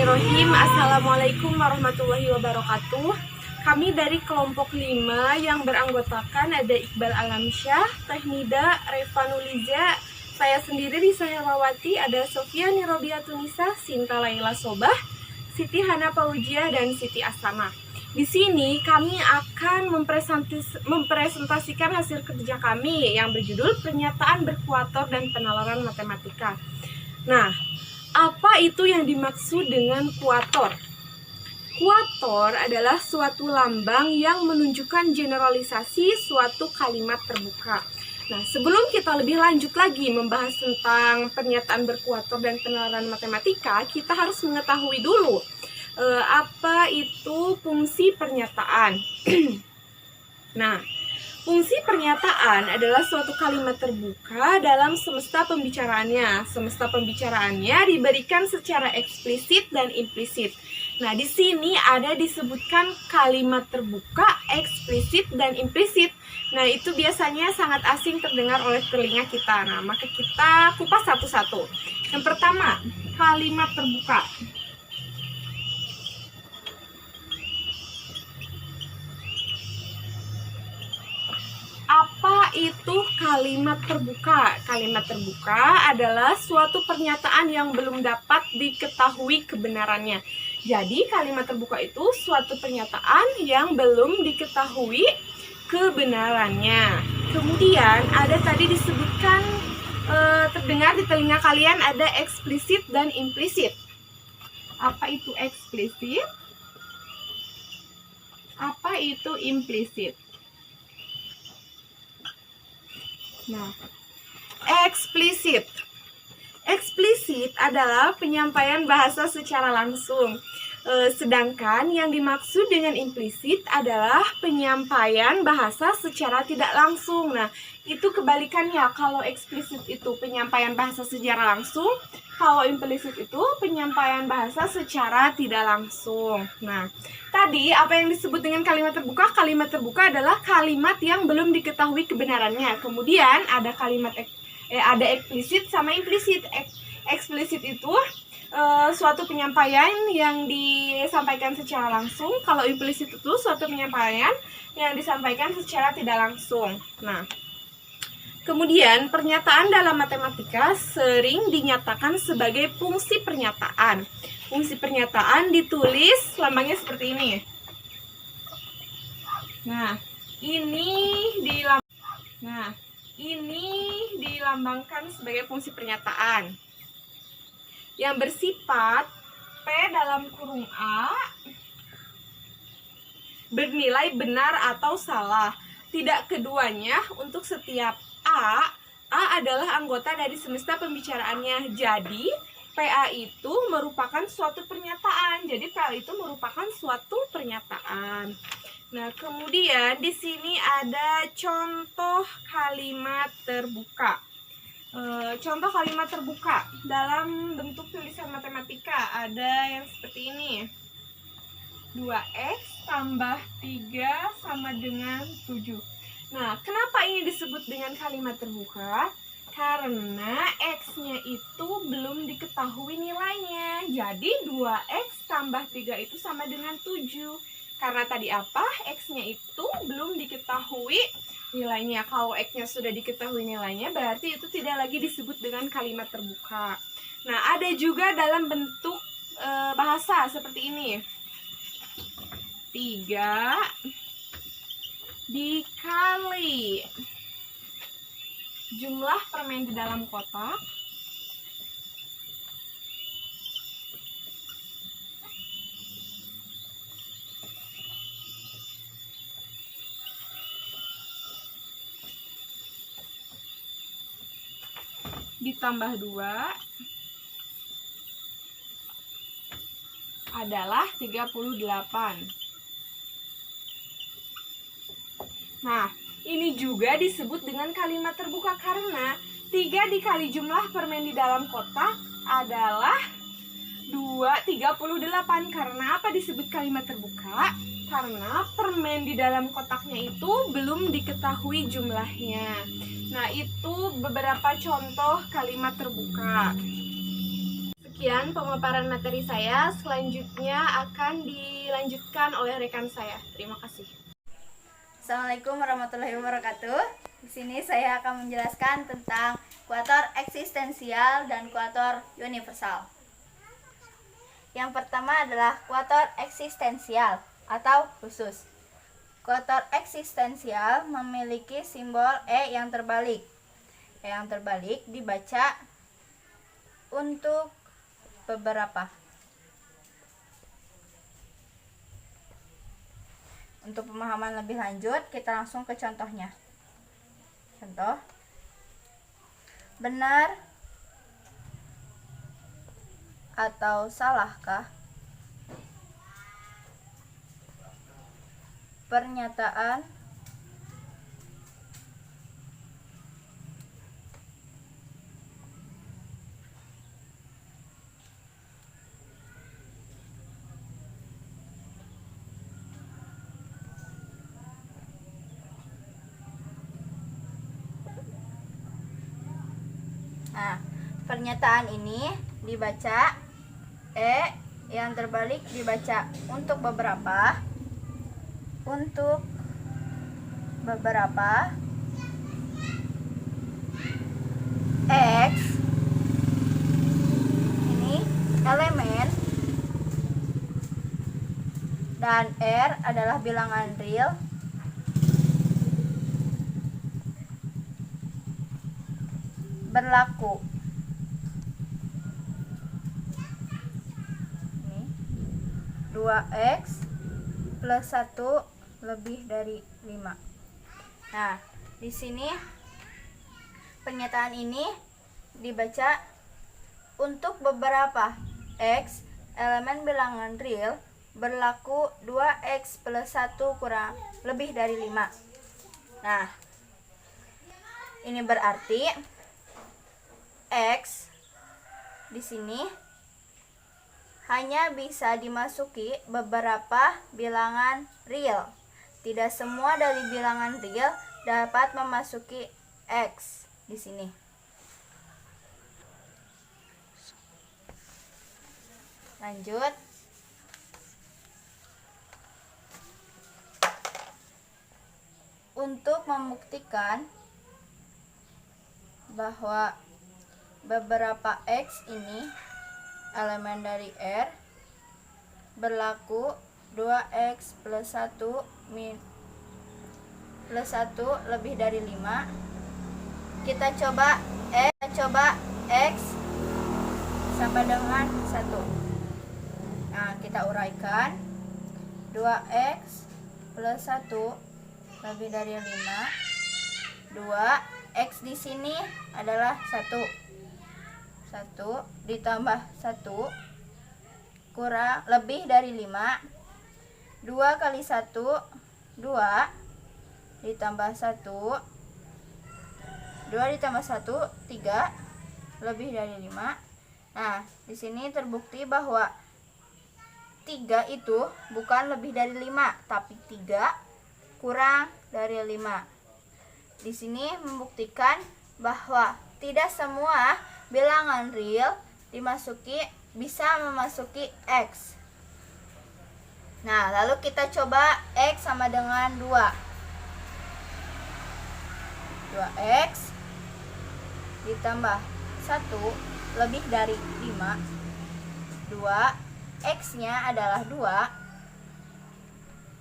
Bismillahirrahmanirrahim. Assalamualaikum warahmatullahi wabarakatuh. Kami dari kelompok 5 yang beranggotakan ada Iqbal Alamsyah, Tehnida, Revanuliza, saya sendiri Risa Hermawati, ada Sofia Nirobiatunisa, Sinta Laila Sobah, Siti Hana Paujiah, dan Siti Asama. Di sini kami akan mempresentasikan hasil kerja kami yang berjudul Pernyataan Berkuator dan Penalaran Matematika. Nah, apa itu yang dimaksud dengan kuator? Kuator adalah suatu lambang yang menunjukkan generalisasi suatu kalimat terbuka. Nah, sebelum kita lebih lanjut lagi membahas tentang pernyataan berkuator dan penalaran matematika, kita harus mengetahui dulu apa itu fungsi pernyataan. Nah, fungsi pernyataan adalah suatu kalimat terbuka dalam semesta pembicaraannya. Semesta pembicaraannya diberikan secara eksplisit dan implisit. Nah, di sini ada disebutkan kalimat terbuka, eksplisit, dan implisit. Nah, itu biasanya sangat asing terdengar oleh telinga kita. Nah, maka kita kupas satu-satu. Yang pertama, kalimat terbuka. Apa itu kalimat terbuka? Kalimat terbuka adalah suatu pernyataan yang belum dapat diketahui kebenarannya. Jadi kalimat terbuka itu suatu pernyataan yang belum diketahui kebenarannya. Kemudian ada tadi disebutkan terdengar di telinga kalian ada eksplisit dan implisit. Apa itu eksplisit? Apa itu implisit? Nah, eksplisit. Eksplisit adalah penyampaian bahasa secara langsung. Sedangkan yang dimaksud dengan implisit adalah penyampaian bahasa secara tidak langsung. Nah, itu kebalikannya. Kalau eksplisit itu penyampaian bahasa secara langsung, kalau implisit itu penyampaian bahasa secara tidak langsung. Nah, tadi apa yang disebut dengan kalimat terbuka? Kalimat terbuka adalah kalimat yang belum diketahui kebenarannya. Kemudian ada ada eksplisit sama implisit. Eksplisit itu suatu penyampaian yang disampaikan secara langsung. Kalau implisit itu suatu penyampaian yang disampaikan secara tidak langsung. Nah, kemudian pernyataan dalam matematika sering dinyatakan sebagai fungsi pernyataan. Fungsi pernyataan ditulis lambangnya seperti ini. Nah, ini dilambangkan sebagai fungsi pernyataan yang bersifat P dalam kurung A bernilai benar atau salah. Tidak keduanya untuk setiap A adalah anggota dari semesta pembicaraannya. Jadi, PA itu merupakan suatu pernyataan. Jadi, PA itu merupakan suatu pernyataan. Nah, kemudian di sini ada contoh kalimat terbuka. Contoh kalimat terbuka dalam bentuk tulisan matematika ada yang seperti ini. 2x tambah 3 sama dengan 7. Nah, kenapa ini disebut dengan kalimat terbuka? Karena x-nya itu belum diketahui nilainya. Jadi 2x tambah 3 itu sama dengan 7. Karena tadi apa? X-nya itu belum diketahui nilainya. Kalau X-nya sudah diketahui nilainya, berarti itu tidak lagi disebut dengan kalimat terbuka. Nah, ada juga dalam bentuk bahasa seperti ini. 3 dikali jumlah permen di dalam kotak ditambah 2 adalah 38. Nah, ini juga disebut dengan kalimat terbuka karena 3 dikali jumlah permen di dalam kotak adalah 38. Karena apa disebut kalimat terbuka? Karena permen di dalam kotaknya itu belum diketahui jumlahnya. Nah, itu beberapa contoh kalimat terbuka. sekian pemaparan materi saya. Selanjutnya akan dilanjutkan oleh rekan saya. Terima kasih. Assalamualaikum warahmatullahi wabarakatuh. Di sini saya akan menjelaskan tentang kuator eksistensial dan kuator universal. Yang pertama adalah kuator eksistensial atau khusus. Kuator eksistensial memiliki simbol E yang terbalik. E yang terbalik dibaca untuk beberapa. Untuk pemahaman lebih lanjut, kita langsung ke contohnya. Contoh, benar atau salahkah pernyataan pernyataan ini dibaca E yang terbalik dibaca untuk beberapa, X ini elemen dan R adalah bilangan real. Berlaku. Ini 2X plus 1 lebih dari 5. Nah, di sini pernyataan ini dibaca untuk beberapa X elemen bilangan real berlaku 2X plus 1 kurang lebih dari 5. Nah, ini berarti X di sini hanya bisa dimasuki beberapa bilangan real. Tidak semua dari bilangan real dapat memasuki X di sini. Lanjut. Untuk membuktikan bahwa beberapa X ini elemen dari R berlaku 2X plus 1 lebih dari 5. Kita coba X sama dengan 1. Nah, kita uraikan 2X plus 1 lebih dari 5. 2X di sini adalah 1 ditambah 1 kurang lebih dari 5. 2 kali 1 2 ditambah 1 2 ditambah 1 3 lebih dari 5. Nah, di sini terbukti bahwa 3 itu bukan lebih dari 5, tapi 3 kurang dari 5. Di sini membuktikan bahwa tidak semua bilangan real bisa memasuki X. Nah, lalu kita coba X sama dengan 2. 2X ditambah 1 lebih dari 5. 2 X-nya adalah 2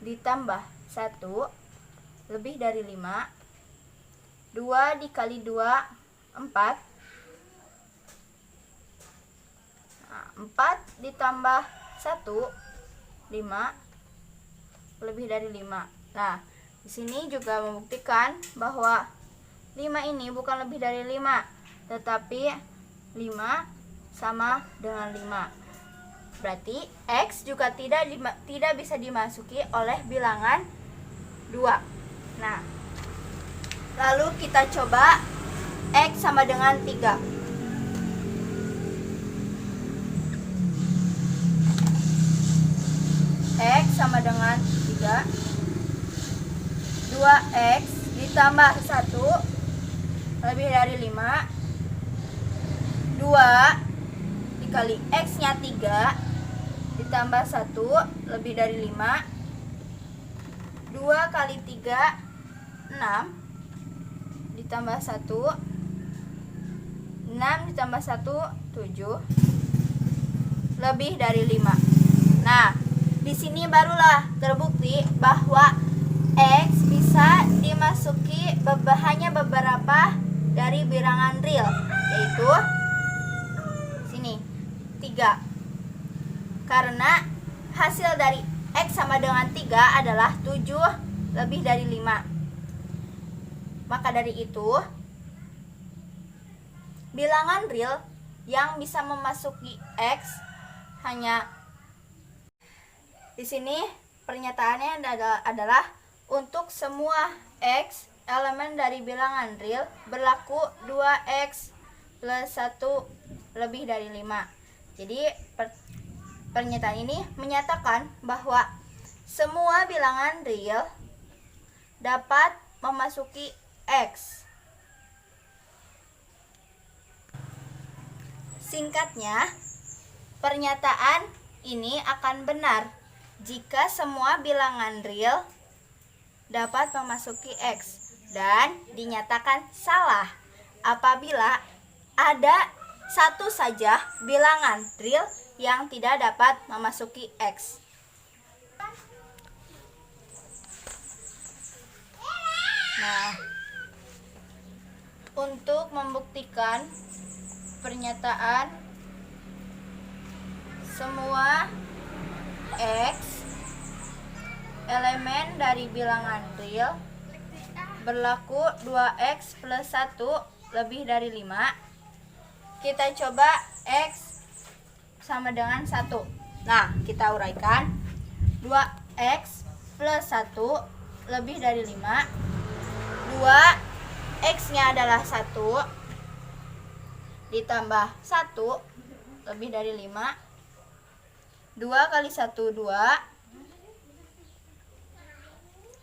ditambah 1 lebih dari 5. 2 dikali 2 4. 4 ditambah 1 5 lebih dari 5. Nah, di sini juga membuktikan bahwa 5 ini bukan lebih dari 5, tetapi 5 sama dengan 5. Berarti X juga tidak bisa dimasuki oleh bilangan 2. Nah, lalu kita coba X sama dengan 3. X sama dengan 3. 2X ditambah 1 lebih dari 5. 2 dikali X-nya 3 ditambah 1 lebih dari 5. 2 kali 3 6 ditambah 1. 6 ditambah 1 7 lebih dari 5. Nah, di sini barulah terbukti bahwa X bisa dimasuki hanya beberapa dari bilangan real, yaitu sini 3. Karena hasil dari X sama dengan 3 adalah 7 lebih dari 5. Maka dari itu, bilangan real yang bisa memasuki X hanya di sini pernyataannya adalah untuk semua X elemen dari bilangan real berlaku 2X plus 1 lebih dari 5. Jadi pernyataan ini menyatakan bahwa semua bilangan real dapat memasuki X. Singkatnya, pernyataan ini akan benar jika semua bilangan real dapat memasuki X, dan dinyatakan salah apabila ada satu saja bilangan real yang tidak dapat memasuki X. Nah, untuk membuktikan pernyataan semua X elemen dari bilangan real berlaku 2X plus 1 lebih dari 5, kita coba X sama dengan 1. Nah, kita uraikan 2X plus 1 lebih dari 5. 2 X nya adalah 1 ditambah 1 lebih dari 5. 2 kali 1 2.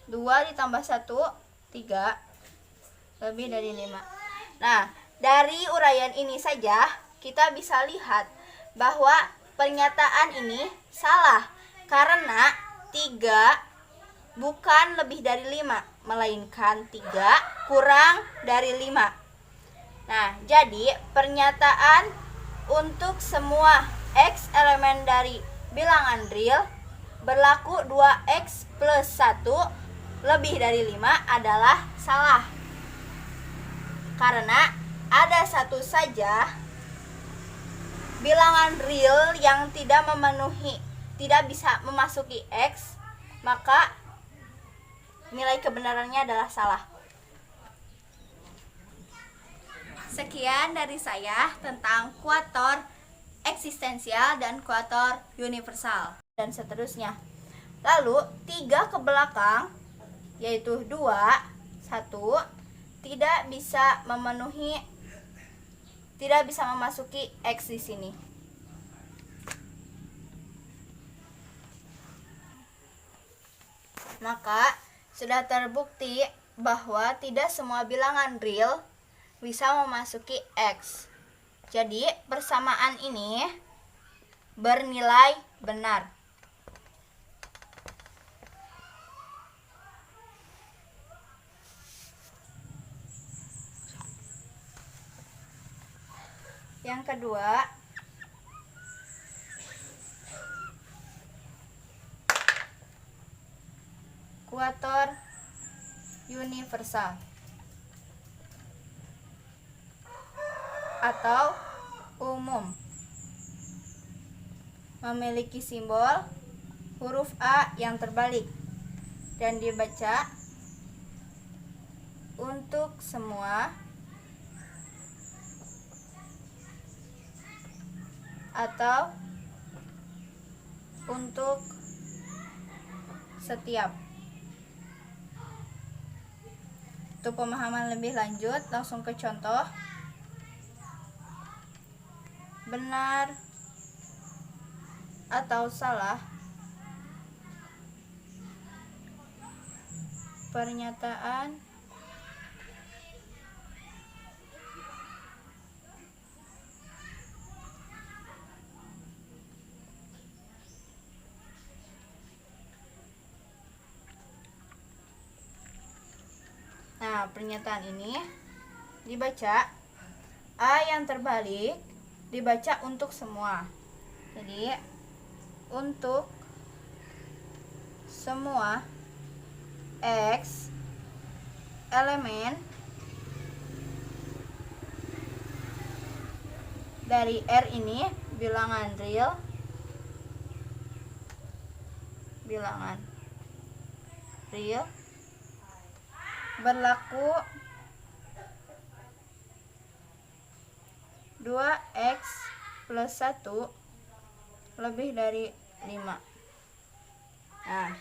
2 ditambah 1 3 lebih dari 5. Nah, dari uraian ini saja kita bisa lihat bahwa pernyataan ini salah karena 3 bukan lebih dari 5, melainkan 3 kurang dari 5. Nah, jadi pernyataan untuk semua X elemen dari bilangan real berlaku 2X plus 1 lebih dari 5 adalah salah. Karena ada satu saja bilangan real yang tidak bisa memasuki X, maka nilai kebenarannya adalah salah. Sekian dari saya tentang kuator eksistensial dan kuator universal dan seterusnya. Lalu 3 ke belakang, yaitu 2, 1 tidak bisa memasuki X di sini. Maka sudah terbukti bahwa tidak semua bilangan real bisa memasuki X. Jadi persamaan ini bernilai benar. Yang kedua, kuator universal atau umum, memiliki simbol huruf A yang terbalik dan dibaca untuk semua atau untuk setiap. Untuk pemahaman lebih lanjut, langsung ke contoh. Benar atau salah pernyataan Nah, pernyataan ini dibaca A yang terbalik dibaca untuk semua. Jadi untuk semua X elemen dari R ini bilangan real berlaku 2x plus 1 lebih dari 5. Nah,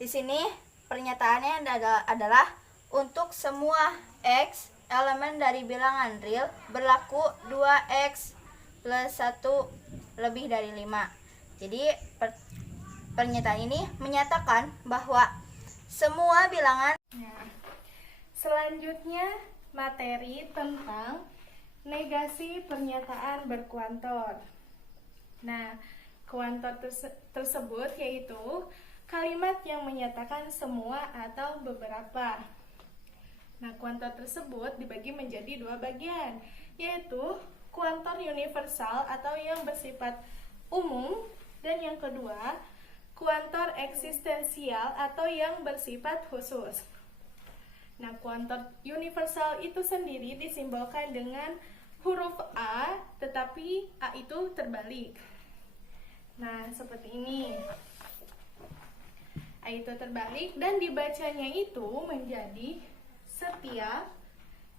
di sini pernyataannya adalah untuk semua x elemen dari bilangan real berlaku 2x plus 1 lebih dari 5. Jadi pernyataan ini menyatakan bahwa semua bilangan. Nah, selanjutnya materi tentang negasi pernyataan berkuantor. Nah, kuantor tersebut yaitu kalimat yang menyatakan semua atau beberapa. Nah, kuantor tersebut dibagi menjadi dua bagian, yaitu kuantor universal atau yang bersifat umum, dan yang kedua, kuantor eksistensial atau yang bersifat khusus. Nah, kuantor universal itu sendiri disimbolkan dengan huruf A, tetapi A itu terbalik. Nah, seperti ini. A itu terbalik dan dibacanya itu menjadi setiap,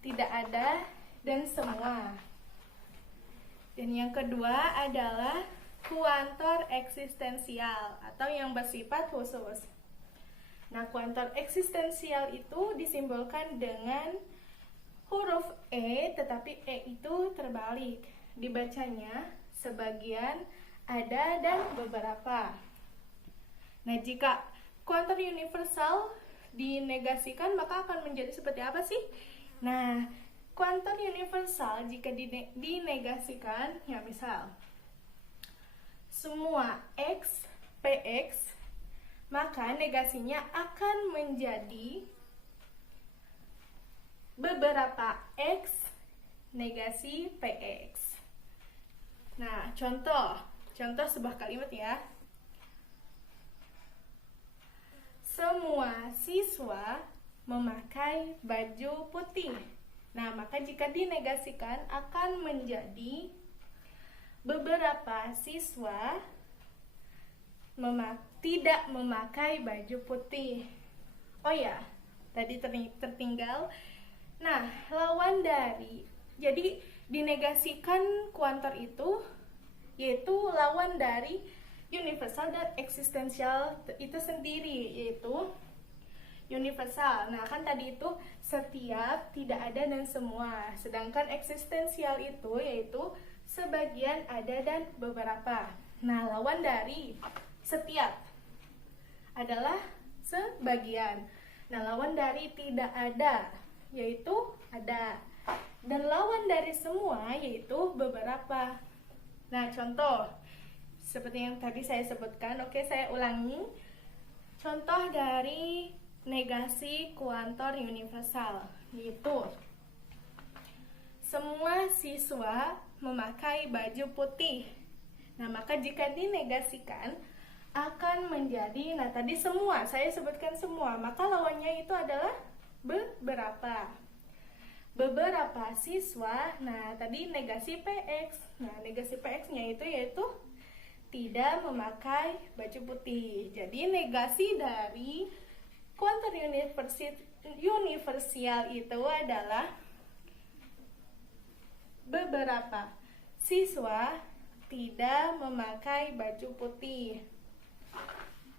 tidak ada, dan semua. Dan yang kedua adalah kuantor eksistensial atau yang bersifat khusus. Nah, kuantor eksistensial itu disimbolkan dengan huruf E, tetapi E itu terbalik. Dibacanya sebagian, ada, dan beberapa. Nah, jika kuantor universal dinegasikan, maka akan menjadi seperti apa sih? Nah, kuantor universal jika dinegasikan, ya misal semua X, PX, maka negasinya akan menjadi beberapa X negasi PX. Nah, contoh sebuah kalimat ya. Semua siswa memakai baju putih. Nah, maka jika dinegasikan akan menjadi beberapa siswa tidak memakai baju putih. Oh ya, tadi tertinggal. Nah, lawan dari, jadi dinegasikan kuantor itu yaitu lawan dari universal dan eksistensial itu sendiri, yaitu universal. Nah, kan tadi itu setiap, tidak ada, dan semua. Sedangkan eksistensial itu yaitu sebagian, ada, dan beberapa. Nah, lawan dari setiap adalah sebagian. Nah, lawan dari tidak ada yaitu ada. Dan lawan dari semua yaitu beberapa. Nah, contoh seperti yang tadi saya sebutkan. Oke, saya ulangi. Contoh dari negasi kuantor universal yaitu semua siswa memakai baju putih. Nah, maka jika dinegasikan akan menjadi, nah tadi semua, saya sebutkan semua, maka lawannya itu adalah beberapa. Beberapa siswa, nah tadi negasi PX. Nah, negasi PX-nya itu yaitu tidak memakai baju putih. Jadi negasi dari kuantor universal itu adalah beberapa siswa tidak memakai baju putih.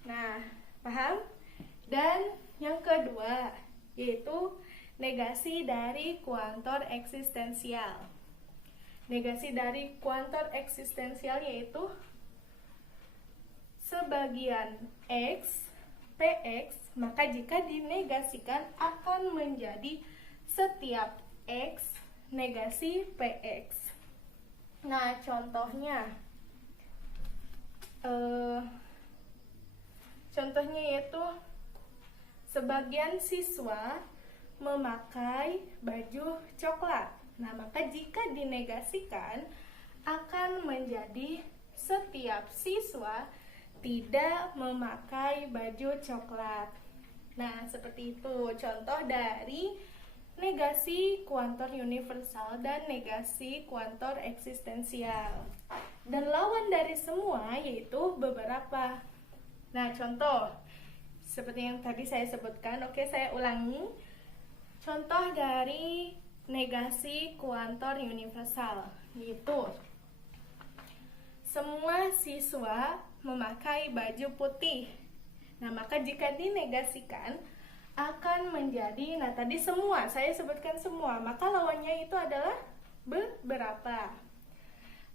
Nah, paham? Dan yang kedua yaitu negasi dari kuantor eksistensial. Negasi dari kuantor eksistensial yaitu sebagian X, PX, maka jika dinegasikan akan menjadi setiap X negasi PX. Nah, contohnya contohnya yaitu sebagian siswa memakai baju coklat. Nah, maka jika dinegasikan akan menjadi setiap siswa tidak memakai baju coklat. Nah, seperti itu contoh dari negasi kuantor universal dan negasi kuantor eksistensial. Dan lawan dari semua yaitu beberapa. Nah, contoh seperti yang tadi saya sebutkan. Oke, saya ulangi. Contoh dari negasi kuantor universal yaitu semua siswa memakai baju putih. Nah, maka jika dinegasikan akan menjadi, nah tadi semua, saya sebutkan semua, maka lawannya itu adalah beberapa.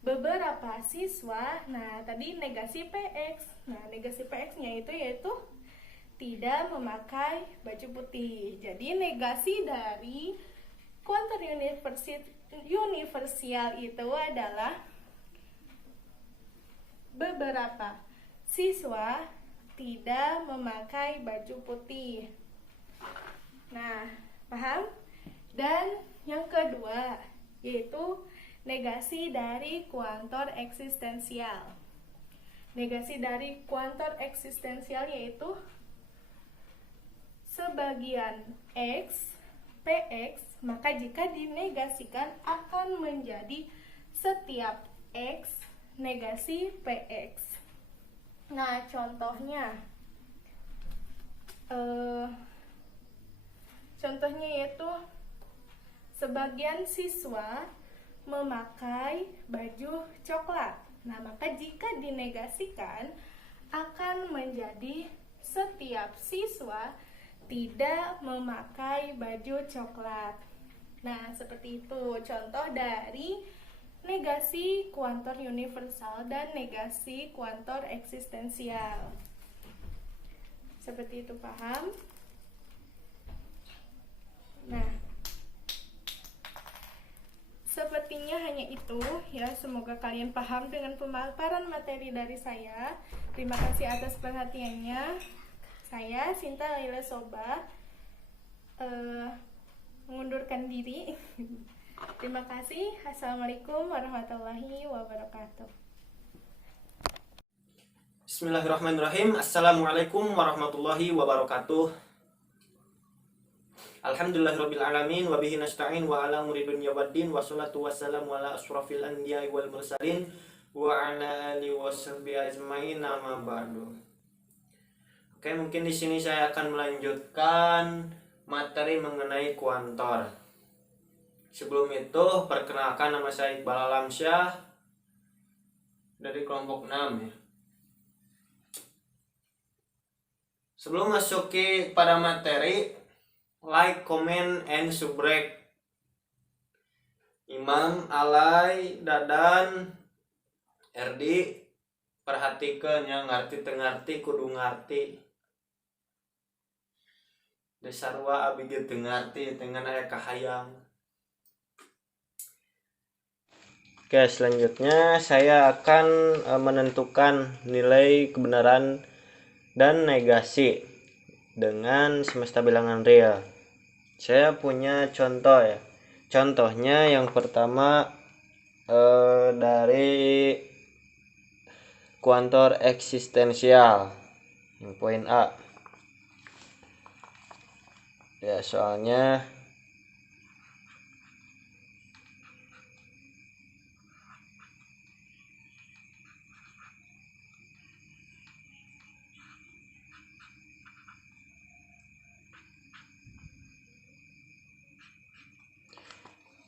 Beberapa siswa, nah tadi negasi PX. Nah, negasi PX-nya itu yaitu tidak memakai baju putih. Jadi negasi dari kuantor universal itu adalah beberapa siswa tidak memakai baju putih. Nah, paham? Dan yang kedua yaitu negasi dari kuantor eksistensial. Negasi dari kuantor eksistensial yaitu sebagian X, PX, maka jika dinegasikan akan menjadi setiap X negasi PX. Nah, contohnya yaitu sebagian siswa memakai baju coklat. Nah, maka jika dinegasikan akan menjadi setiap siswa tidak memakai baju coklat. Nah, seperti itu contoh dari negasi kuantor universal dan negasi kuantor eksistensial. Seperti itu, paham? Nah, sepertinya hanya itu ya. Semoga kalian paham dengan pemaparan materi dari saya. Terima kasih atas perhatiannya. Saya Sinta Laila Soba mengundurkan diri. Terima kasih. Assalamualaikum warahmatullahi wabarakatuh. Bismillahirrahmanirrahim. Assalamualaikum warahmatullahi wabarakatuh. Alhamdulillahirrabbilalamin. Wabihi nasta'in wa ala umuri dunya waddin. Wassalatu wassalamu ala asrafil anbiya'i wal mursalin wa ala alihi washabihi ajmain, amma ba'du. Oke, mungkin di sini saya akan melanjutkan materi mengenai kuantor. Sebelum itu, perkenalkan, nama saya Iqbal Alamsyah dari kelompok 6 ya. Sebelum masuk pada materi, like, comment, and subscribe. Imam, Alay, Dadan, Erdi, perhatikan yang ngarti kudu ngarti. Desarwa abi ge teu ngarti dengan aya kahayang. Oke, selanjutnya saya akan menentukan nilai kebenaran dan negasi dengan semesta bilangan real. Saya punya contoh ya. Contohnya yang pertama dari kuantor eksistensial. Yang poin A. Ya, soalnya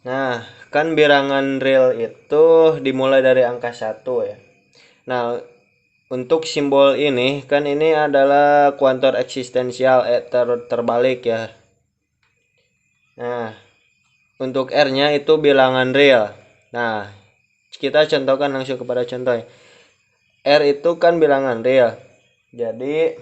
nah, kan bilangan real itu dimulai dari angka 1 ya. Nah, untuk simbol ini kan ini adalah kuantor eksistensial terbalik ya. Nah, untuk R-nya itu bilangan real. Nah, kita contohkan langsung kepada contoh. R itu kan bilangan real. Jadi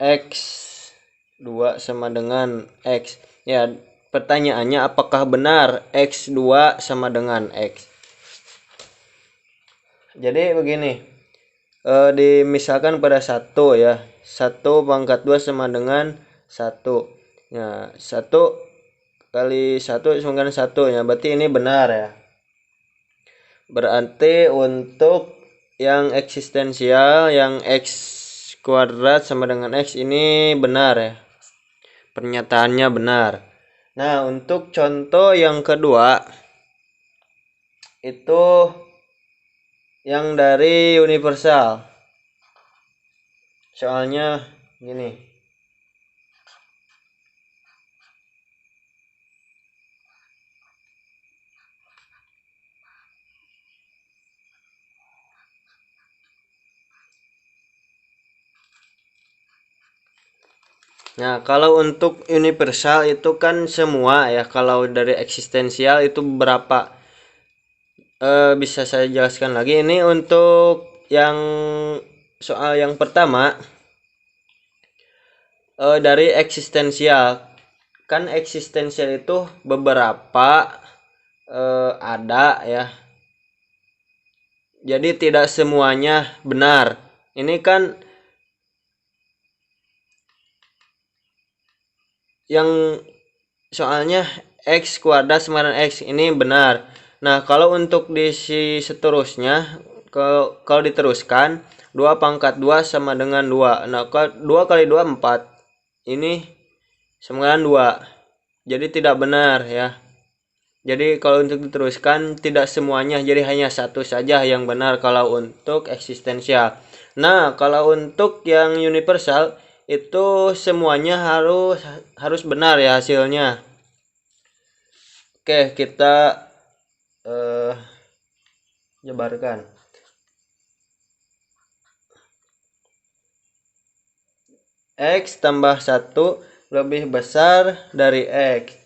X2 sama dengan X. Ya, pertanyaannya apakah benar X2 sama dengan X? Jadi begini. Dimisalkan pada 1 ya. 1 pangkat 2 sama dengan 1. Nah, 1 kali 1 sama dengan 1 ya. Berarti ini benar ya. Berarti untuk yang eksistensial, yang x kuadrat sama dengan x ini benar ya. Pernyataannya benar. Nah, untuk contoh yang kedua itu yang dari universal. Soalnya gini. Nah, kalau untuk universal itu kan semua ya. Kalau dari eksistensial itu berapa? Bisa saya jelaskan lagi. Ini untuk yang soal yang pertama dari eksistensial. Kan eksistensial itu beberapa ada ya. Jadi tidak semuanya benar. Ini kan yang soalnya x kuadrat sama dengan x ini benar. Nah, kalau untuk di seterusnya kalau diteruskan 2 pangkat 2 sama dengan 2. Nah, 2 kali 2 4. Ini sama dengan 2. Jadi tidak benar ya. Jadi kalau untuk diteruskan tidak semuanya, jadi hanya satu saja yang benar kalau untuk eksistensial. Nah, kalau untuk yang universal itu semuanya harus benar ya hasilnya. Oke, kita jabarkan. X tambah 1 lebih besar dari X.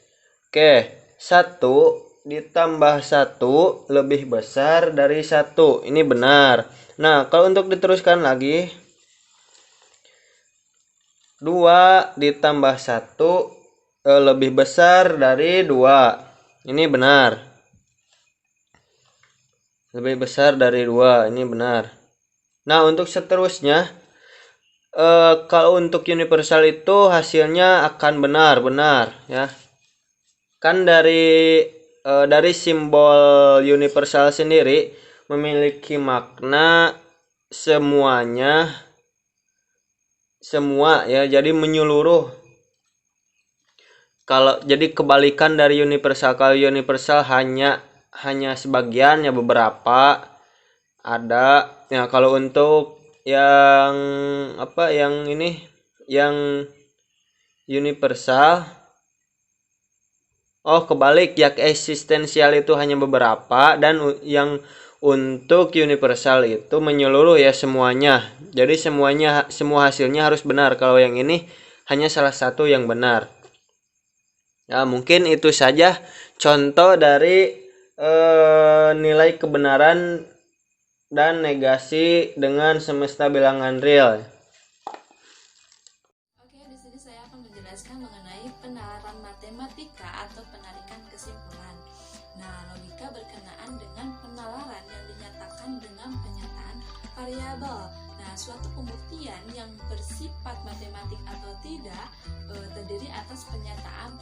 Oke, 1 ditambah 1 lebih besar dari 1. Ini benar. Nah, kalau untuk diteruskan lagi 2 ditambah 1 lebih besar dari 2. Ini benar. Lebih besar dari 2. Ini benar. Nah, untuk seterusnya kalau untuk universal itu hasilnya akan benar ya. Kan dari simbol universal sendiri memiliki makna semuanya, semua ya, jadi menyeluruh. Kalau jadi kebalikan dari universal, kalau universal hanya sebagian ya, beberapa ada ya. Kalau untuk yang yang ini yang universal, kebalik ya, eksistensial itu hanya beberapa, dan yang untuk universal itu menyeluruh ya, semuanya. Jadi semua hasilnya harus benar. Kalau yang ini hanya salah satu yang benar. Ya, mungkin itu saja contoh dari nilai kebenaran dan negasi dengan semesta bilangan real. Oke, di sini saya akan menjelaskan mengenai penalaran matematika atau penarikan kesimpulan. Nah, logika berkenaan dengan penalaran yang dinyatakan dengan penyataan variabel. Nah, suatu pembuktian yang bersifat matematik atau tidak terdiri atas pernyataan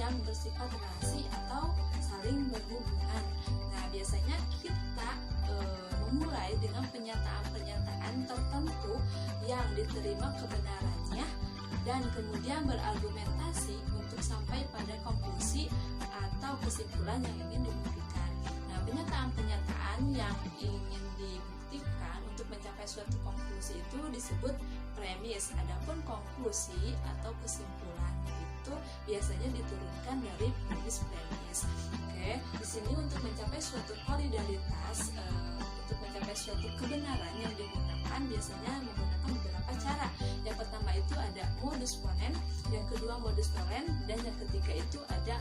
yang bersifat relasi atau saling berhubungan. Nah, biasanya kita memulai dengan pernyataan tertentu yang diterima kebenarannya dan kemudian berargumentasi untuk sampai pada konklusi atau kesimpulan yang ingin dibuktikan. Nah, pernyataan yang ingin dibuktikan untuk mencapai suatu konklusi itu disebut premis. Adapun konklusi atau kesimpulan itu biasanya diturunkan dari premis. Oke, di sini untuk mencapai suatu solidaritas, untuk mencapai suatu kebenaran yang digunakan biasanya menggunakan beberapa cara. Yang pertama itu ada modus ponens, yang kedua modus tollens, dan yang ketiga itu ada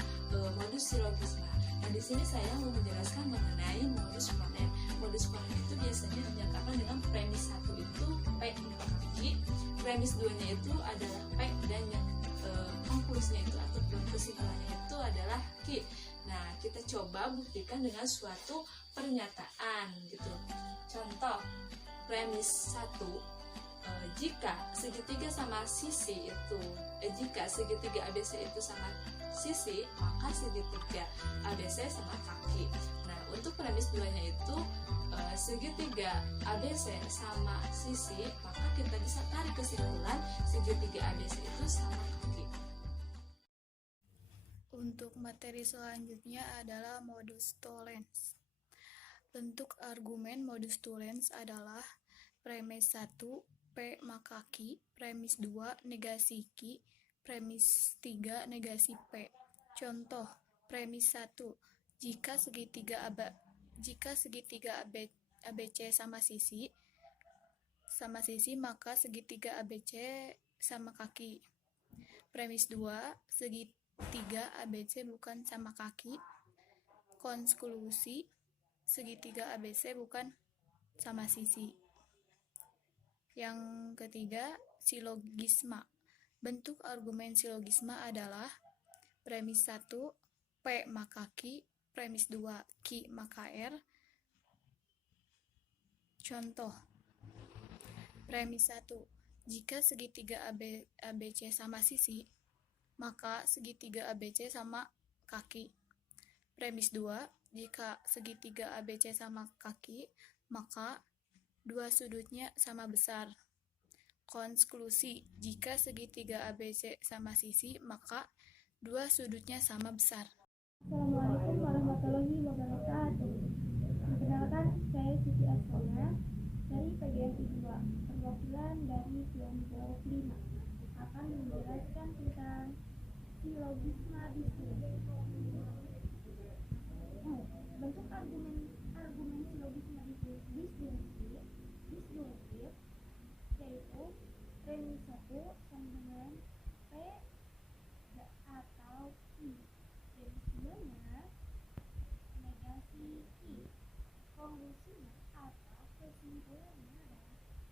modus silogisma. Nah, di sini saya mau menjelaskan mengenai modus ponens. Modus ponens itu biasanya dinyatakan dengan premis 1 itu P dibagi, premis 2-nya itu adalah P, dan yang konklusinya itu atau kesimpulannya itu adalah Q. Nah, kita coba buktikan dengan suatu pernyataan gitu. Contoh, premis 1, jika segitiga sama sisi itu jika segitiga ABC itu sama sisi, maka segitiga ABC sama kaki. Nah, untuk premis 2-nya itu segitiga ABC sama sisi, maka kita bisa tarik kesimpulan segitiga ABC itu sama kaki. Untuk materi selanjutnya adalah modus tollens. Bentuk argumen modus tollens adalah premis 1 P maka Q, premis 2 negasi Q, premis 3 negasi P. Contoh, premis 1, jika segitiga ABC sama sisi, maka segitiga ABC sama kaki. Premis 2, segitiga ABC bukan sama kaki. Konklusi, segitiga ABC bukan sama sisi. Yang ketiga, silogisma. Bentuk argumen silogisma adalah premis 1 P maka Q, premis 2 Q maka R. Contoh, premis 1, jika segitiga ABC sama sisi, maka segitiga ABC sama kaki. Premis 2, jika segitiga ABC sama kaki, maka dua sudutnya sama besar. Konklusi, jika segitiga ABC sama sisi, maka dua sudutnya sama besar. Assalamualaikum warahmatullahi wabarakatuh. Perkenalkan, saya Siti Asrona dari PGMI 2, perwakilan dari kelompok 5, akan menjelaskan tentang silogisma disjungtif. Bentuk argumen silogisma disjungtif yaitu premis 1 sama dengan P atau I. Premis 2-nya negasi I. Konklusinya atau kesimpulannya adalah P.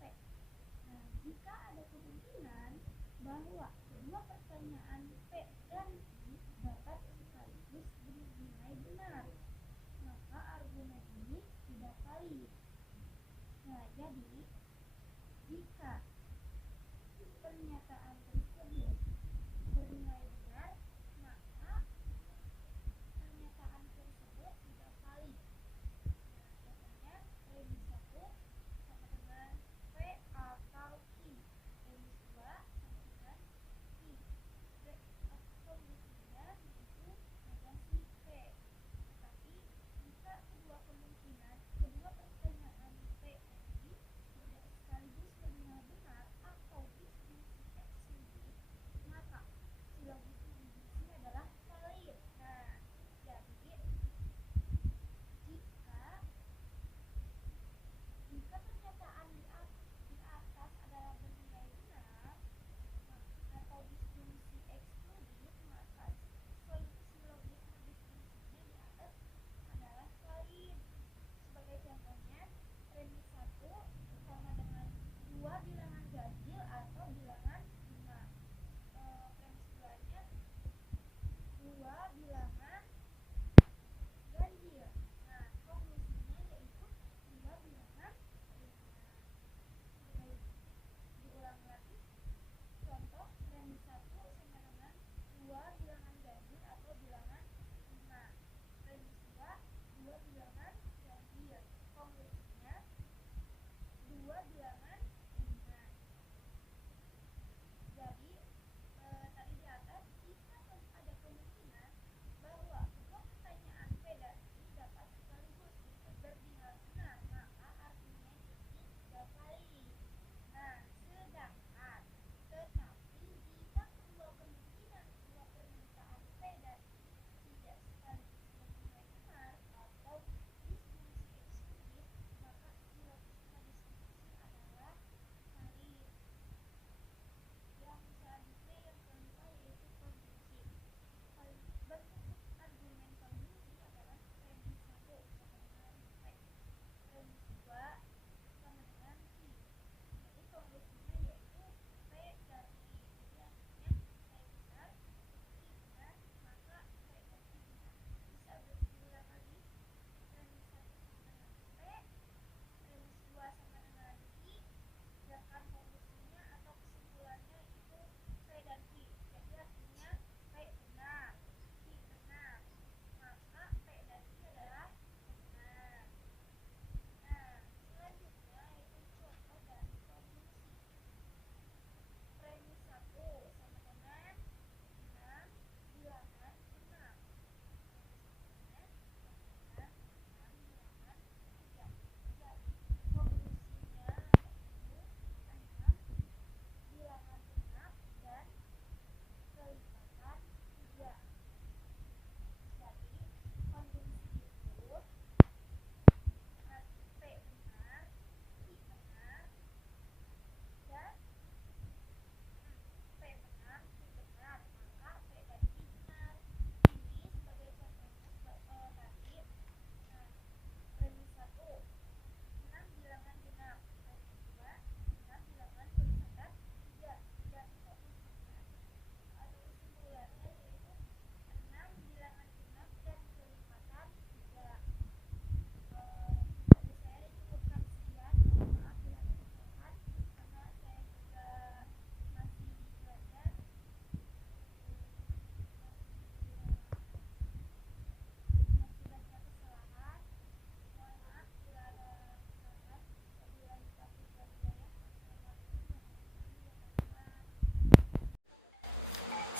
Nah, jika ada kemungkinan bahwa kedua pertanyaan P dan I dapat sekaligus dinilai benar, maka argumen ini tidak valid. Nah, jadi jika pernyataan tersebut bernilai benar, maka pernyataan tersebut tidak valid. Nah, contohnya premis 1 sama dengan P atau I, premis 2 sama dengan I. Konklusinya yaitu negasi P. Tetapi jika kedua pertanyaan P dan I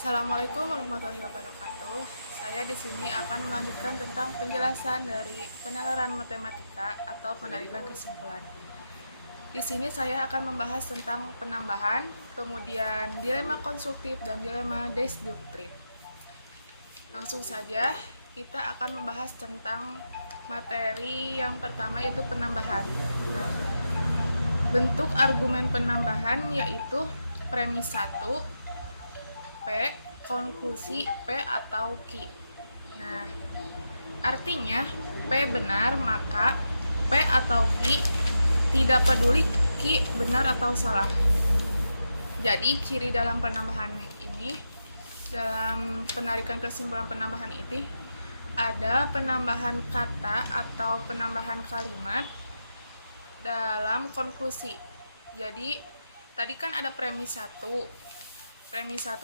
Assalamualaikum warahmatullahi wabarakatuh. Saya di sini akan melanjutkan tentang penjelasan dari penalaran matematika atau penarikan kesimpulan. Di sini saya akan membahas tentang penambahan, kemudian dilema konstruktif dan dilema destruktif. Langsung saja, kita akan membahas tentang materi yang pertama yaitu penambahan. Nah, bentuk argumen penambahan yaitu premis 1, P, konklusi P atau Q. Nah, artinya P benar maka P atau Q tidak peduli Q benar atau salah. Jadi ciri dalam penambahan ini, dalam penarikan kesimpulan penambahan ini, ada penambahan kata atau penambahan kalimat dalam konklusi. Jadi tadi kan ada premis 1. Premis 1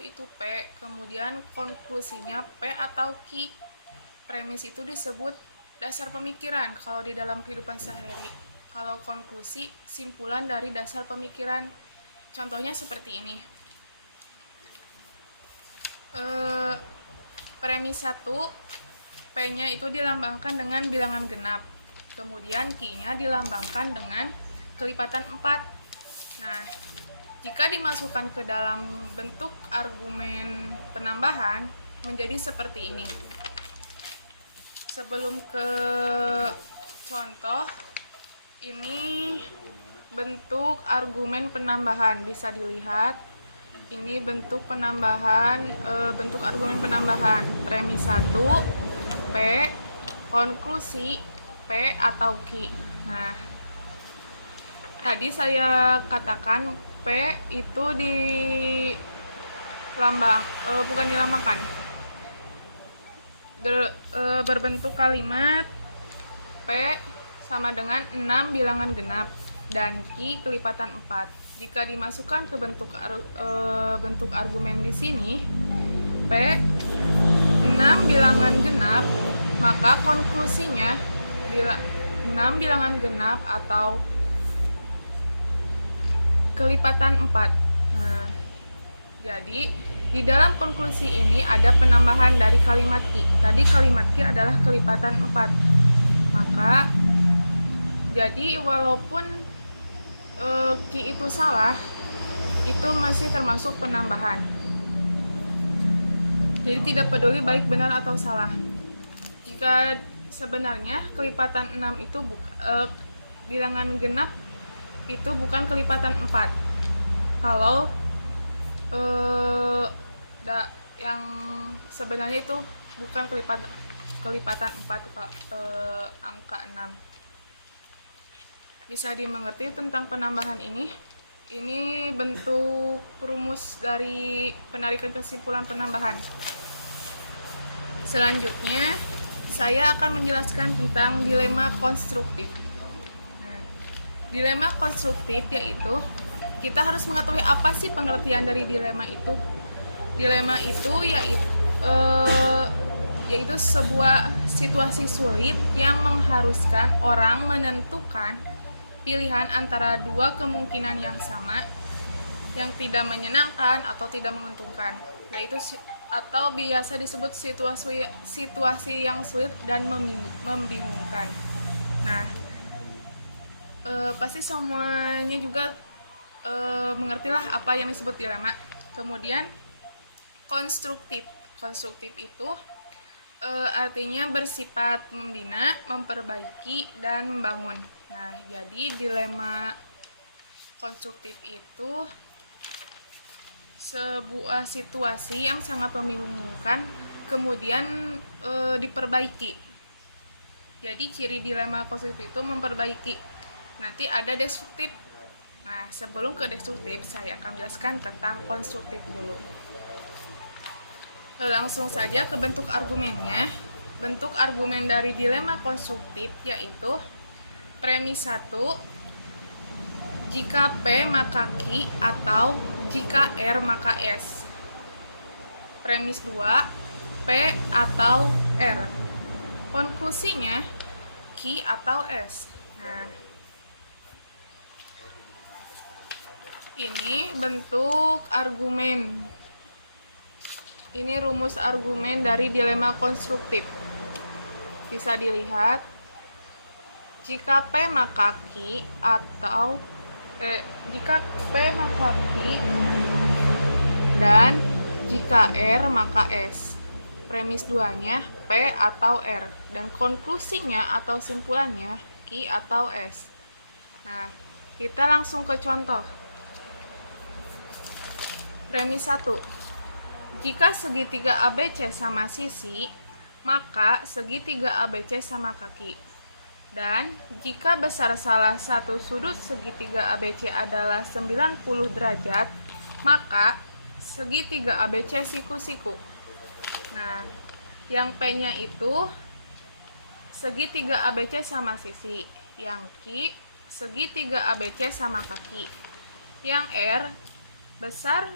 itu P, kemudian konklusinya P atau Q. Premis itu disebut dasar pemikiran kalau di dalam kehidupan sehari-hari. Kalau konklusi, simpulan dari dasar pemikiran. Contohnya seperti ini. Premis 1, P-nya itu dilambangkan dengan bilangan genap. Kemudian Q-nya dilambangkan dengan kelipatan 4. Nah, jika dimasukkan ke dalam bentuk argumen penambahan, menjadi seperti ini. Sebelum ke contoh, ini bentuk argumen penambahan, bisa dilihat. Ini bentuk penambahan, bentuk argumen penambahan. Premis 1, P, konklusi P atau Q. Nah, tadi saya katakan P itu bukan dilambangkan, berbentuk kalimat P sama dengan 6 bilangan genap dan Q kelipatan 4. Jika dimasukkan ke bentuk argumen di sini, P 6 bilangan genap, maka konklusinya 6 bilangan genap atau kelipatan 4. Nah, jadi di dalam konklusi ini ada penambahan dari kalimat Q. Tadi kalimat Q adalah kelipatan 4. Maka jadi walaupun Q itu salah, itu masih termasuk penambahan. Jadi tidak peduli baik benar atau salah. Jika sebenarnya kelipatan 6 itu bilangan genap itu bukan kelipatan 4. Kalau yang sebenarnya itu bukan kelipatan 4, angka 6. Bisa dimengerti tentang penambahan ini. Ini bentuk rumus dari penarikan kesimpulan penambahan. Selanjutnya, saya akan menjelaskan tentang dilema konstruktif. Dilema konstruktif yaitu kita harus mengetahui apa sih pengertian dari dilema itu. Dilema itu yaitu sebuah situasi sulit yang mengharuskan orang menentukan pilihan antara dua kemungkinan yang sama yang tidak menyenangkan atau tidak menguntungkan, yaitu atau biasa disebut situasi yang sulit dan membingungkan. Nah, pasti semuanya juga mengertilah apa yang disebut dilema. Kemudian konstruktif itu artinya bersifat membina, memperbaiki, dan membangun. Nah, jadi dilema konstruktif itu sebuah situasi yang sangat membingungkan kemudian diperbaiki. Jadi ciri dilema konstruktif itu memperbaiki. Nanti ada destruktif. Nah, sebelum ke destruktif, saya akan jelaskan tentang konstruktif dulu. Langsung saja ke bentuk argumennya. Bentuk argumen dari dilema konstruktif yaitu premis 1, jika P maka Q atau jika R maka S. Premis 2, P atau R. Konklusinya Q atau S. Nah, Ini bentuk argumen. Ini rumus argumen dari dilema konstruktif. Bisa dilihat, jika P maka Q atau jika P maka Q dan jika R maka S. Premis 2-nya P atau R dan konklusinya atau simpulannya Q atau S. Nah, kita langsung ke contoh. Premis 1. Jika segitiga ABC sama sisi, maka segitiga ABC sama kaki. Dan jika besar salah satu sudut segitiga ABC adalah 90 derajat, maka segitiga ABC siku-siku. Nah, yang P-nya itu segitiga ABC sama sisi, yang Q segitiga ABC sama kaki. Yang R besar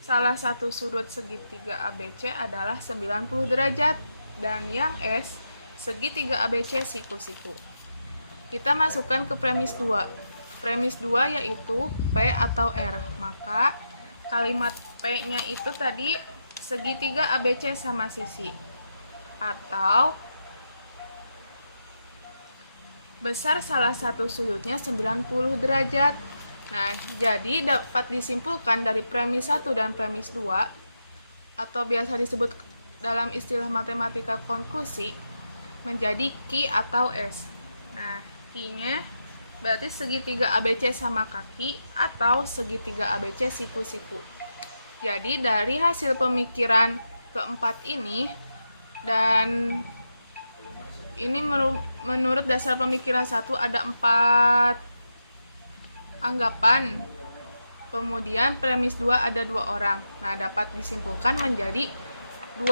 salah satu sudut segitiga ABC adalah 90 derajat dan yang S segitiga ABC siku-siku. Kita masukkan ke premis 2. Premis 2 yaitu P atau R. Maka kalimat P-nya itu tadi segitiga ABC sama sisi atau besar salah satu sudutnya 90 derajat. Nah, jadi dapat disimpulkan dari premis 1 dan premis 2 atau biasa disebut dalam istilah matematika konklusi menjadi Q atau S. Nah, Q-nya berarti segitiga ABC sama kaki atau segitiga ABC siku-siku. Jadi dari hasil pemikiran keempat ini dan ini menurut dasar pemikiran 1 ada 4 anggapan. Kemudian premis 2 ada 2 orang. Nah, dapat disimpulkan menjadi 2.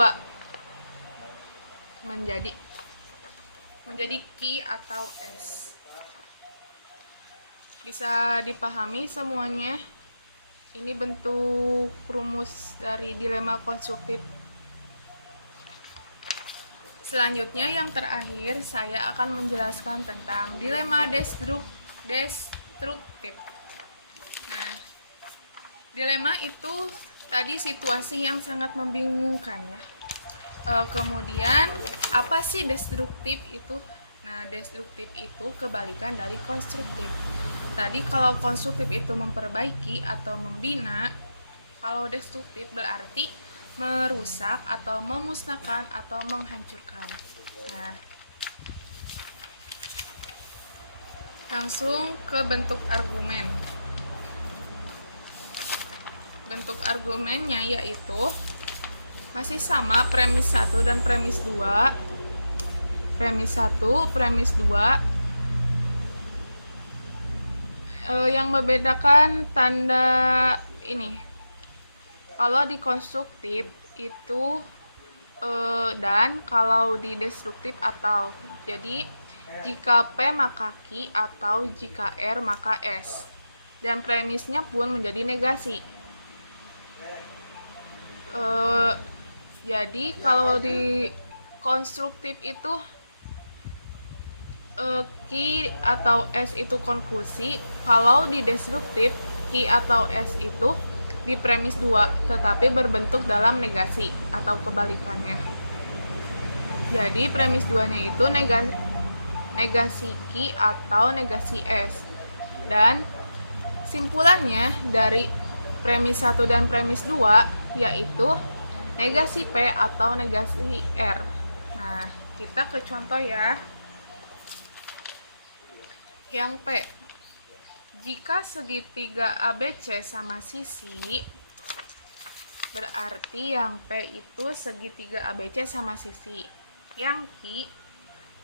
Menjadi Q atau S. Bisa dipahami semuanya. Ini bentuk rumus dari dilema konstruktif. Selanjutnya yang terakhir saya akan menjelaskan tentang dilema destruktif. Nah, dilema itu tadi situasi yang sangat membingungkan ya. Kemudian apa sih destruktif itu? Nah, destruktif itu kebalikan dari konstruktif. Tadi kalau konstruktif itu memperbaiki atau membina, kalau destruktif berarti merusak atau memusnahkan atau menghancurkan. Nah, langsung ke bentuk argumen. Bentuk argumennya yaitu masih sama premis 1 dan premis 2. Premis 1, premis 2. Yang membedakan tanda ini. Kalau di konstruktif itu dan kalau di destruktif atau. Jadi jika P maka Q atau jika R maka S. Dan premisnya pun menjadi negasi. Jadi kalau di konstruktif itu Q atau S itu konklusi. Kalau di destruktif Q atau S itu di premis 2 tetapi berbentuk dalam negasi atau kebalikannya. Jadi premis 2-nya itu negasi Q atau negasi S. Dan simpulannya dari premis 1 dan premis 2 yaitu negasi P atau negasi R. Nah, kita ke contoh ya. Yang P, jika segitiga ABC sama sisi, berarti yang P itu segitiga ABC sama sisi. Yang Q,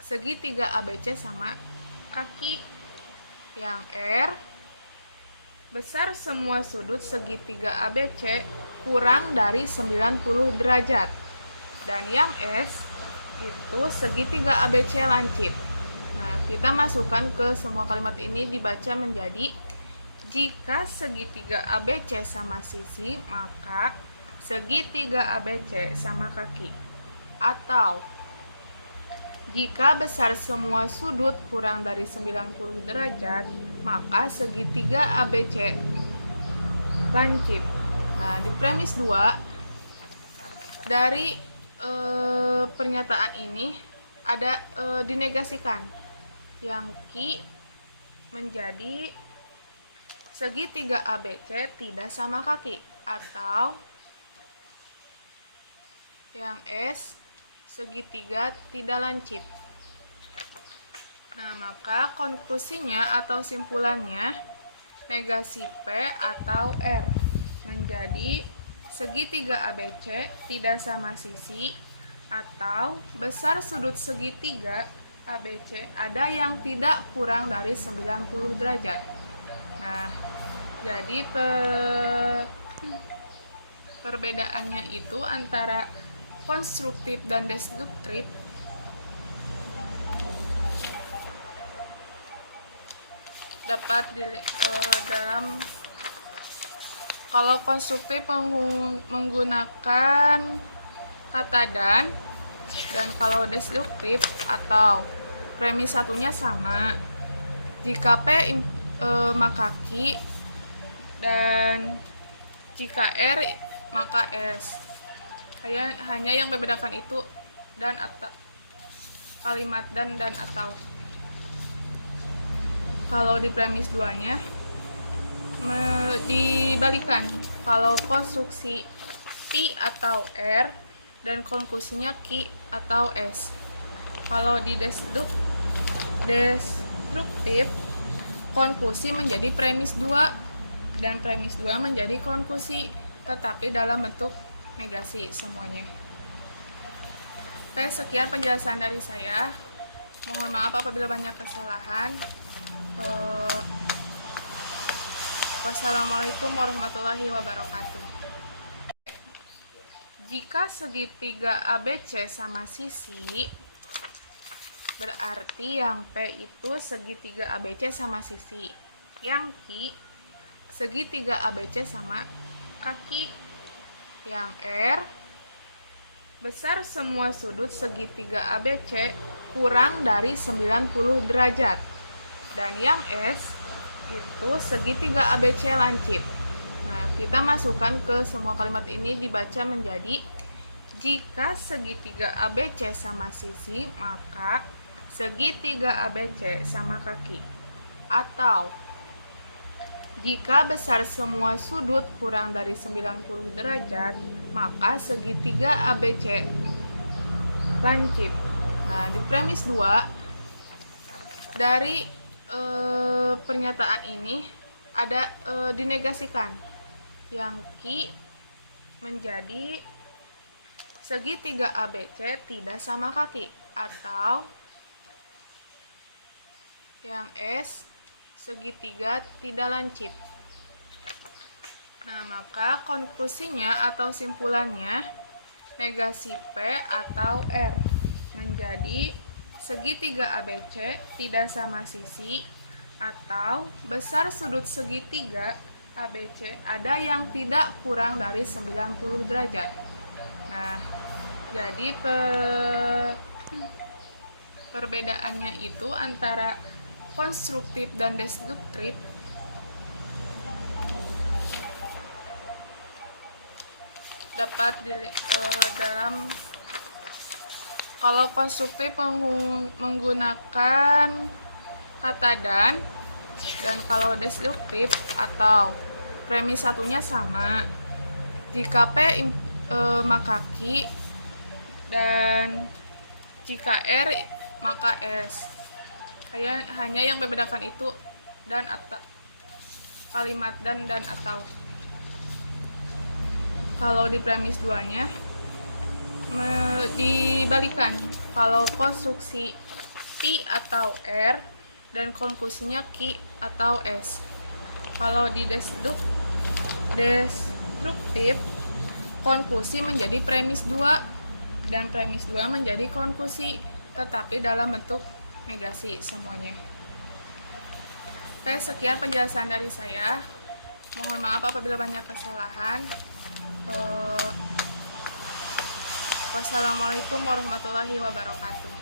segitiga ABC sama kaki. Yang R, besar semua sudut segitiga ABC kurang dari 90 derajat. Dan yang S, itu segitiga ABC lancip. Nah, kita masukkan ke semua kalimat ini dibaca menjadi jika segitiga ABC sama sisi, maka segitiga ABC sama kaki. Atau jika besar semua sudut kurang dari 90 derajat, maka segitiga ABC lancip. Nah, di premis 2 dari pernyataan ini ada dinegasikan, yang Ki menjadi segitiga ABC tidak sama kaki, atau yang S segitiga tidak lancip. Nah, maka konklusinya atau simpulannya negasi P atau R menjadi segitiga ABC tidak sama sisi, atau besar sudut segitiga ABC ada yang tidak kurang dari 90 derajat. Nah, jadi perbedaannya itu antara konstruktif dan deduktif dapat dalam kalau konstruktif menggunakan kata dan kalau deduktif atau premis satunya sama. Jika P maka Q, dan jika R maka S. Hanya yang membedakan itu dan atau kalimat dan atau. Kalau di premis 2-nya dibalikan. Kalau konstruksi P atau R dan konklusinya Q atau S. Kalau di destruktif, konklusi menjadi premis 2 dan premis 2 menjadi konklusi, tetapi dalam bentuk negasi semuanya. Oke, sekian penjelasan dari saya. Mohon maaf apabila banyak kesalahan. Wassalamualaikum warahmatullahi wabarakatuh. Jika segitiga ABC sama sisi, berarti yang P itu segitiga ABC sama sisi, yang Q segitiga ABC sama kaki, yang R besar semua sudut segitiga ABC kurang dari 90 derajat, dan yang S itu segitiga ABC lancip. Nah, kita masukkan ke semua kalimat ini, dibaca menjadi jika segitiga ABC sama sisi, maka segitiga ABC sama kaki. Atau jika besar semua sudut kurang dari 90 derajat, maka segitiga ABC lancip. Nah, di premis 2 dari pernyataan ini ada dinegasikan, yang Q menjadi segitiga ABC tidak sama kaki, atau yang S segitiga tidak lancip. Nah, maka konklusinya atau simpulannya negasi P atau R menjadi segitiga ABC tidak sama sisi, atau besar sudut segitiga ABC ada yang tidak kurang dari 90 derajat. Nah, jadi perbedaannya itu antara konstruktif dan deduktif dapat dalam kalau konstruktif menggunakan kata dan kalau deduktif atau premis satunya sama. Jika P maka Q, dan jika R maka S. Hanya yang membedakan itu dan atau kalimat dan atau. Kalau di premis 2-nya dibalikan. Kalau konstruksi P atau R dan konklusinya Q atau S. Kalau di destruktif, konklusi menjadi premis 2 dan premis 2 menjadi konklusi, tetapi dalam bentuk negasi semuanya. Oke, sekian penjelasan dari saya. Mohon maaf apabila banyak kesalahan. Wassalamualaikum warahmatullahi wabarakatuh.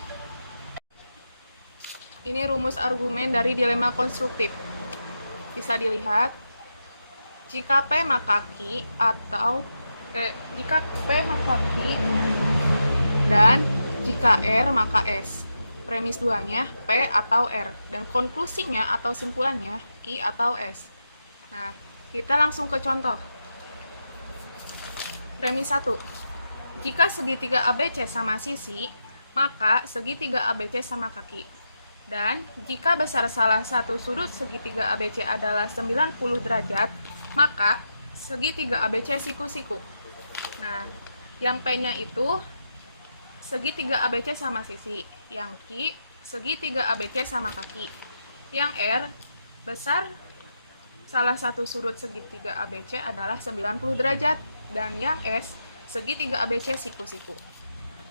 Ini rumus argumen dari dilema konstruktif. Bisa dilihat. Jika P maka Q atau jika P maka Q dan jika R maka S. Premis 2-nya P atau R dan konklusinya atau simpulannya Q atau S. Nah, kita langsung ke contoh. Premis 1. Jika segitiga ABC sama sisi, maka segitiga ABC sama kaki. Dan jika besar salah satu sudut segitiga ABC adalah 90 derajat, maka segitiga ABC siku-siku. Nah, yang P-nya itu segitiga ABC sama sisi, yang Q segitiga ABC sama kaki, yang R besar salah satu sudut segitiga ABC adalah 90 derajat, dan yang S segitiga ABC siku-siku.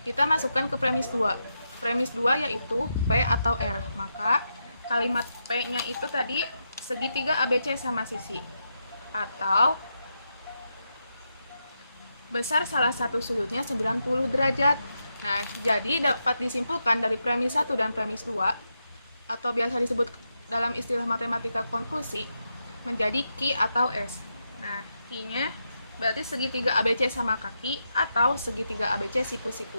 Kita masukkan ke premis 2. Premis 2 yaitu P atau R. Maka kalimat P-nya itu tadi segitiga ABC sama sisi, atau besar salah satu sudutnya 90 derajat. Nah, jadi dapat disimpulkan dari premis 1 dan premis 2, atau biasa disebut dalam istilah matematika konklusi, menjadi Q atau S. Nah, Q-nya berarti segitiga ABC sama kaki atau segitiga ABC siku-siku.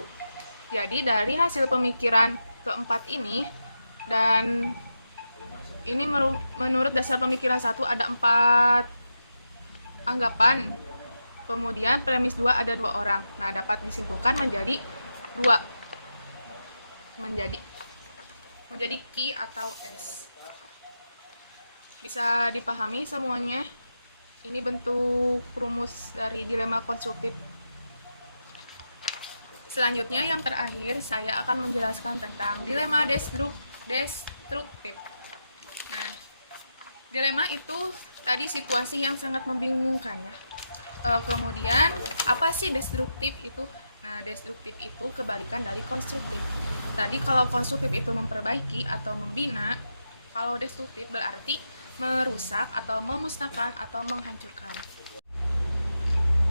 Jadi dari hasil pemikiran keempat ini, dan ini menurut dasar pemikiran 1 ada 4 anggapan, kemudian premis 2 ada 2 orang. Nah, dapat disimpulkan menjadi 2, menjadi Q atau S. Bisa dipahami semuanya. Ini bentuk rumus dari dilema konstruktif. Selanjutnya yang terakhir, saya akan menjelaskan tentang dilema destruktif. Nah, dilema itu tadi situasi yang sangat membingungkan ya. Kemudian apa sih destruktif itu? Nah, destruktif itu kebalikan dari konstruktif. Tadi kalau konstruktif itu memperbaiki atau membina, kalau destruktif berarti merusak atau memusnahkan atau menghancurkan.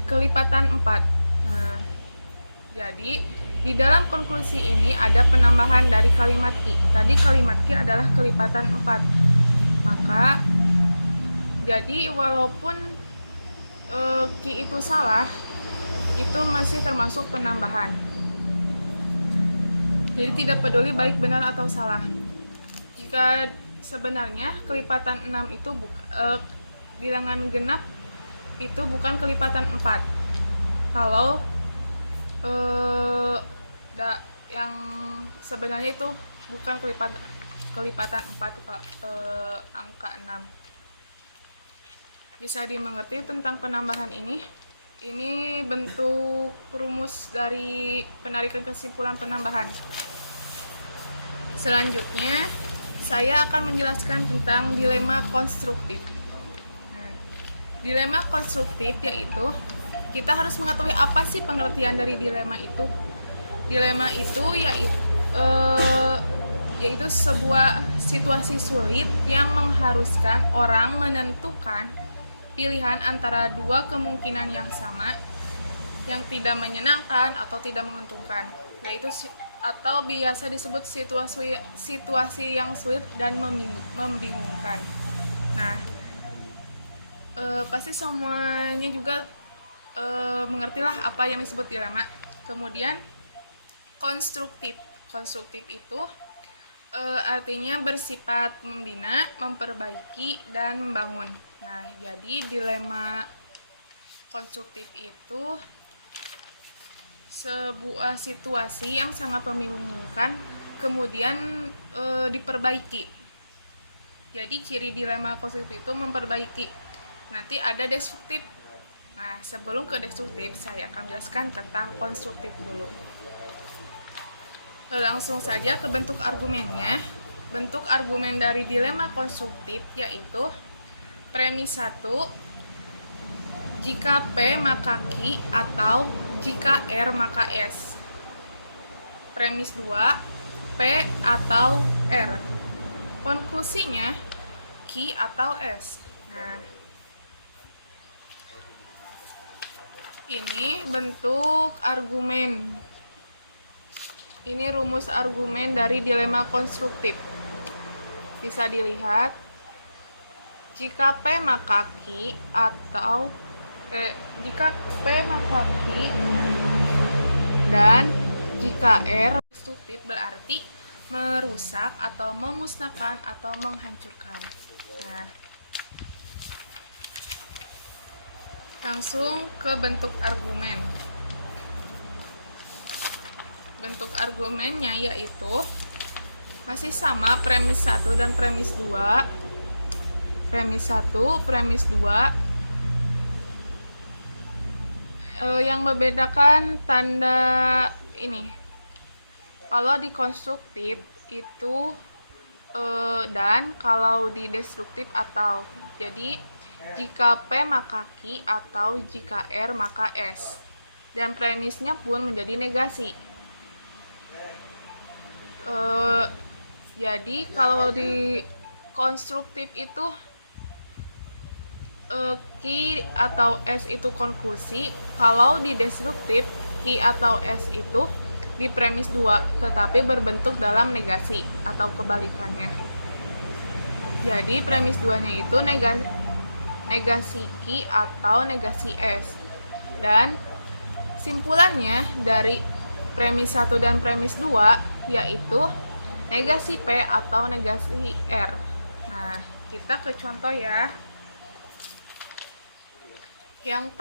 Kelipatan 4. Nah, jadi di dalam konklusi ini ada penambahan dari kalimat Q. Tadi kalimat Q adalah kelipatan 4. Maka jadi walaupun Q itu salah, itu masih termasuk penambahan. Jadi tidak peduli baik benar atau salah. Jika sebenarnya kelipatan 6 itu bilangan genap itu bukan kelipatan 4. Kalau yang sebenarnya itu bukan kelipatan 4, angka 6. Bisa dimengerti tentang penambahan ini. Ini bentuk rumus dari penarikan kesimpulan penambahan. Selanjutnya, saya akan menjelaskan tentang dilema konstruktif. Nah, dilema konstruktif yaitu kita harus mengetahui apa sih pengertian dari dilema itu. Dilema itu yaitu sebuah situasi sulit yang mengharuskan orang menentukan pilihan antara dua kemungkinan yang sama, yang tidak menyenangkan atau tidak menguntungkan. Yaitu atau biasa disebut situasi yang sulit dan membingungkan. Nah, pasti semuanya juga mengertilah apa yang disebut dilema. Kemudian konstruktif itu artinya bersifat membina, memperbaiki, dan membangun. Nah, jadi dilema konstruktif itu sebuah situasi yang sangat membingungkan, kemudian diperbaiki. Jadi ciri dilema konstruktif itu memperbaiki. Nanti ada destruktif. Nah, sebelum ke destruktif, saya akan jelaskan tentang konstruktif dulu. Langsung saja ke bentuk argumennya. Bentuk argumen dari dilema konstruktif yaitu premis 1, jika P maka Q atau jika R maka S. Premis 2, P atau R. Konklusinya Q atau S. Nah, ini bentuk argumen. Ini rumus argumen dari dilema konstruktif. Bisa dilihat. Jika P maka Q atau jika P maka Q dan jika R destruktif berarti merusak atau memusnahkan atau menghancurkan. Nah, langsung ke bentuk argumen. Bentuk argumennya yaitu masih sama premis 1 dan premis 2. Premis 1, premis 2. Yang membedakan tanda ini. Kalau di konstruktif itu dan kalau di destruktif atau. Jadi jika P maka Q atau jika R maka S. Dan premisnya pun menjadi negasi. Jadi kalau di konstruktif itu Q atau S itu konklusi, kalau di destruktif Q atau S itu di premis 2 tetapi berbentuk dalam negasi atau kebalikannya. Jadi premis 2-nya itu negasi Q atau negasi S. Dan simpulannya dari premis 1 dan premis 2 yaitu negasi P atau negasi R. Nah, kita ke contoh ya. Yang P,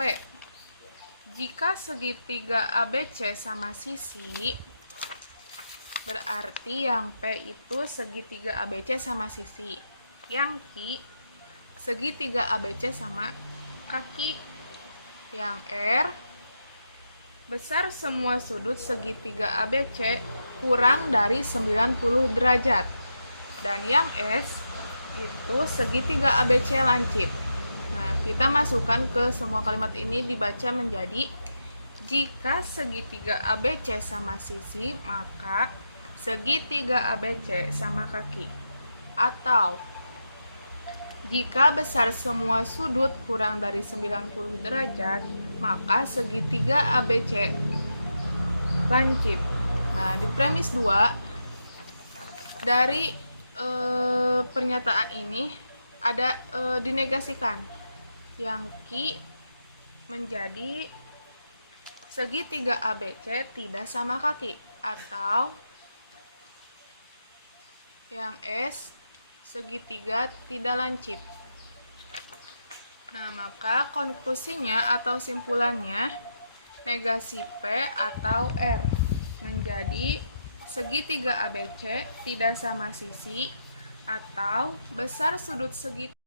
jika segitiga ABC sama sisi, berarti yang P itu segitiga ABC sama sisi. Yang Q, segitiga ABC sama kaki. Yang R, besar semua sudut segitiga ABC kurang dari 90 derajat. Dan yang S, itu segitiga ABC lancip. Nah, kita masukkan ke semua kalimat ini dibaca menjadi jika segitiga ABC sama sisi, maka segitiga ABC sama kaki. Atau jika besar semua sudut kurang dari 90 derajat, maka segitiga ABC lancip. Nah, di premis 2 dari pernyataan ini ada dinegasikan. Yang Q menjadi segitiga ABC tidak sama kaki, atau yang S segitiga tidak lancip. Nah, maka konklusinya atau simpulannya negasi P atau R menjadi segitiga ABC tidak sama sisi atau besar sudut segitiga